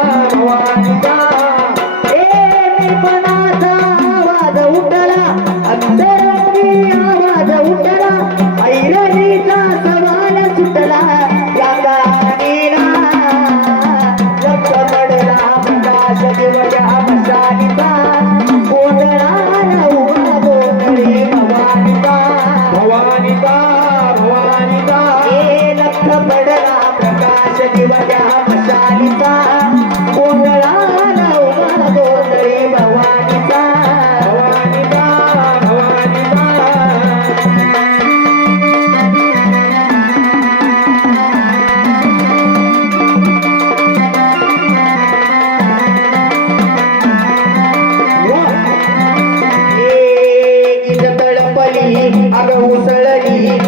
Wow. yeah.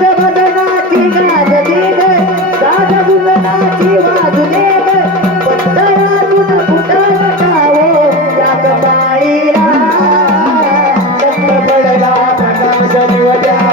Jajab नाच्छी गाजदेद, Jajab नाच्छी वाजदेद, बत्त रार्बुट पुटा बताओ, जाजब माईडा, जाजब बलेगा, प्रकाशन